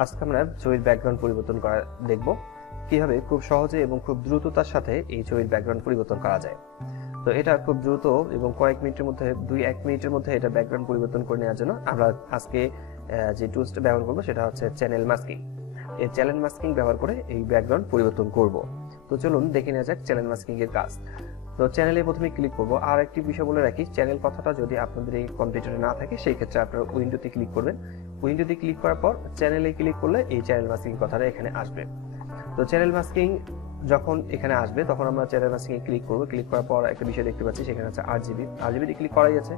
আজকে আমরা ছবির ব্যাকগ্রাউন্ড পরিবর্তন করা দেখব কিভাবে খুব সহজে এবং খুব দ্রুততার সাথে এই ছবির ব্যাকগ্রাউন্ড পরিবর্তন করা যায়। তো এটা খুব দ্রুত এবং কয়েক মিনিটের মধ্যে 2-1 মিনিটের মধ্যে এটা ব্যাকগ্রাউন্ড পরিবর্তন করে নেওয়ার জন্য আমরা আজকে যে টুলসটা ব্যবহার করব সেটা হচ্ছে চ্যানেল মাস্কিং। এই চ্যানেল মাস্কিং ব্যবহার করে এই ব্যাকগ্রাউন্ড পরিবর্তন করব। তো চলুন দেখে নেওয়া যাক চ্যানেল মাস্কিং এর কাজ। তো চ্যানেলে প্রথমে ক্লিক করব। আর একটি বিষয় বলে রাখি, চ্যানেল কথাটা যদি আপনাদের এই কম্পিউটারে না থাকে সেই ক্ষেত্রে আপনারা উইন্ডোতে ক্লিক করবেন। উইন্ডোতে ক্লিক করার পর চ্যানেলে ক্লিক করলে এই চ্যানেল মাস্কিং কথাটা এখানে আসবে। তো চ্যানেল মাস্কিং যখন এখানে আসবে তখন আমরা চ্যানেল মাস্কিং এ ক্লিক করব। ক্লিক করার পর একটা বিষয় দেখতে পাচ্ছি, সেখানে আছে RGB তে ক্লিক করাই আছে।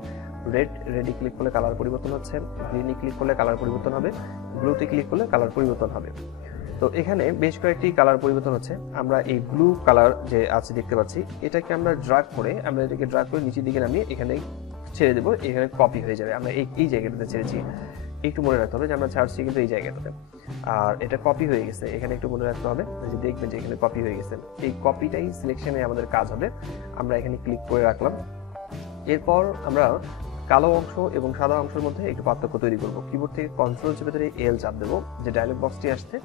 রেডে ক্লিক করলে কালার পরিবর্তন হচ্ছে, গ্রিনে ক্লিক করলে কালার পরিবর্তন হবে, ব্লুতে ক্লিক করলে কালার পরিবর্তন হবে। তো এখানে বেশ কয়েকটি কালার পরিবর্তন হচ্ছে। আমরা এই ব্লু কালার যে আছে দেখতে পাচ্ছি, এটাকে আমরা ড্র্যাগ করে নিচের দিকে নামিয়ে এখানে ছেড়ে দেবো। এখানে কপি হয়ে যাবে। আমরা এই জায়গাটাতে ছেড়েছি, একটু মনে রাখতে হবে যে আমরা ছাড়ছি কিন্তু এই জায়গাটাতে, আর এটা কপি হয়ে গেছে। এখানে একটু মনে রাখতে হবে যে দেখবেন যে এখানে কপি হয়ে গেছে। এই কপিটাই সিলেকশনে আমাদের কাজ হবে। আমরা এখানে ক্লিক করে রাখলাম। এরপর আমরা কালো অংশ এবং সাদা অংশের মধ্যে একটু পার্থক্য তৈরি করব। কিবোর্ড থেকে কন্ট্রোল চেপে ধরে এল চাপ দেবো, যে ডায়লগ বক্সটি আসছে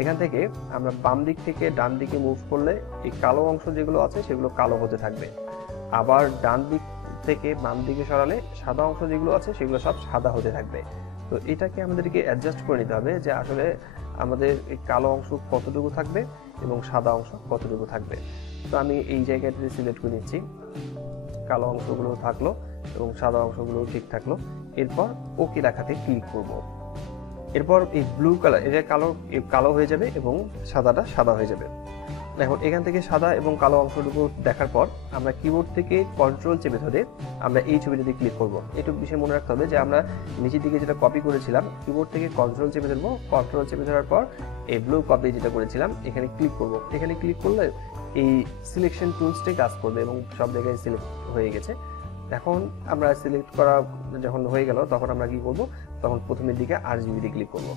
এখান থেকে আমরা বাম দিক থেকে ডান দিকে মুভ করলে এই কালো অংশ যেগুলো আছে সেগুলো কালো হতে থাকবে। আবার ডান দিক থেকে বাম দিকে সরালে সাদা অংশ যেগুলো আছে সেগুলো সব সাদা হতে থাকবে। তো এটাকে আমাদেরকে অ্যাডজাস্ট করে নিতে হবে যে আসলে আমাদের এই কালো অংশ কতটুকু থাকবে এবং সাদা অংশ কতটুকু থাকবে। তো আমি এই জায়গাটাতে সিলেক্ট করে নিচ্ছি, কালো অংশগুলো থাকলো এবং সাদা অংশগুলো ঠিক থাকলো। এরপর ওকে লেখাতে ক্লিক করব। এরপর এই ব্লু কালার এটা কালো হয়ে যাবে এবং সাদাটা সাদা হয়ে যাবে। এখন এখান থেকে সাদা এবং কালো অংশটুকু দেখার পর আমরা কিবোর্ড থেকে কন্ট্রোল চেপে ধরে আমরা এই ছবিটাতে ক্লিক করব। এটুকু বিষয় মনে রাখতে হবে যে আমরা নিচের দিকে যেটা কপি করেছিলাম, কিবোর্ড থেকে কন্ট্রোল চেপে ধরবো। কন্ট্রোল চেপে ধরার পর এই ব্লু কপি যেটা করেছিলাম এখানে ক্লিক করব। এখানে ক্লিক করলে এই সিলেকশন টুলসটাই কাজ করবে এবং সব জায়গায় সিলেক্ট হয়ে গেছে। এখন আমরা সিলেক্ট করা যখন হয়ে গেল তখন আমরা কি করব, তখন প্রথমের দিকে RGB তে ক্লিক করব।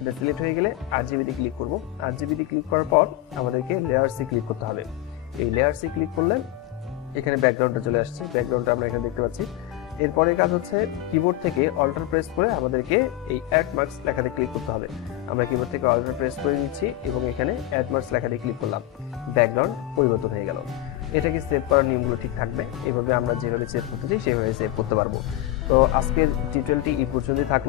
এটা সিলেক্ট হয়ে গেলে RGB তে ক্লিক করব। RGB তে ক্লিক করার পর আমাদেরকে লেয়ারসে ক্লিক করতে হবে। এই লেয়ারসে ক্লিক করলে এখানে ব্যাকগ্রাউন্ডটা চলে আসছে। ব্যাকগ্রাউন্ডটা আমরা এখানে দেখতে পাচ্ছি। এরপরে কাজ হচ্ছে কিবোর্ড থেকে অল্টার প্রেস করে আমাদেরকে এই অ্যাড মার্কস লেখাতে ক্লিক করতে হবে। আমরা কিবোর্ড থেকে অল্টার প্রেস করে নিচ্ছি এবং এখানে অ্যাড মার্কস লেখাতে ক্লিক করলাম। ব্যাকগ্রাউন্ড পরিবর্তন হয়ে গেল। এটাকে সেভ করার নিয়মগুলো ঠিক থাকবে। এভাবে আমরা যেভাবে সেভ করতে চাই সেভাবে সেভ করতে পারবো। তো আজকের টিউটোরিয়ালটি এই পর্যন্তই থাকলো।